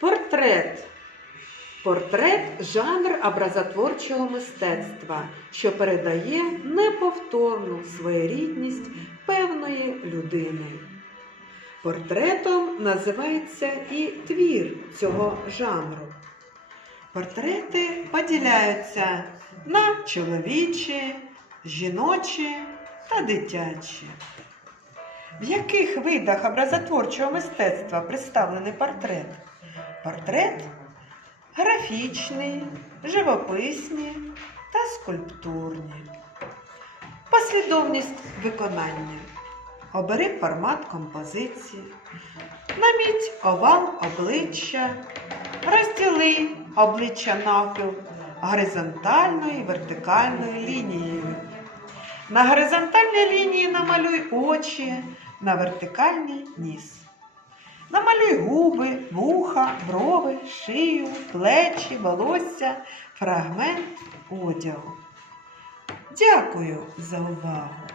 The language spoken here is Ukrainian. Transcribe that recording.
Портрет. Портрет жанр образотворчого мистецтва, що передає неповторну своєрідність певної людини. Портретом називається і твір цього жанру. Портрети поділяються на чоловічі, жіночі та дитячі. В яких видах образотворчого мистецтва представлений портрет? Портрет графічний, живописні та скульптурні. Послідовність виконання. Обери формат композиції. Наміть овал обличчя. Розділи обличчя навпіл горизонтальною і вертикальною лінією. На горизонтальній лінії намалюй очі, на вертикальній ніс. Губи, вуха, брови, шию, плечі, волосся, фрагмент одягу. Дякую за увагу!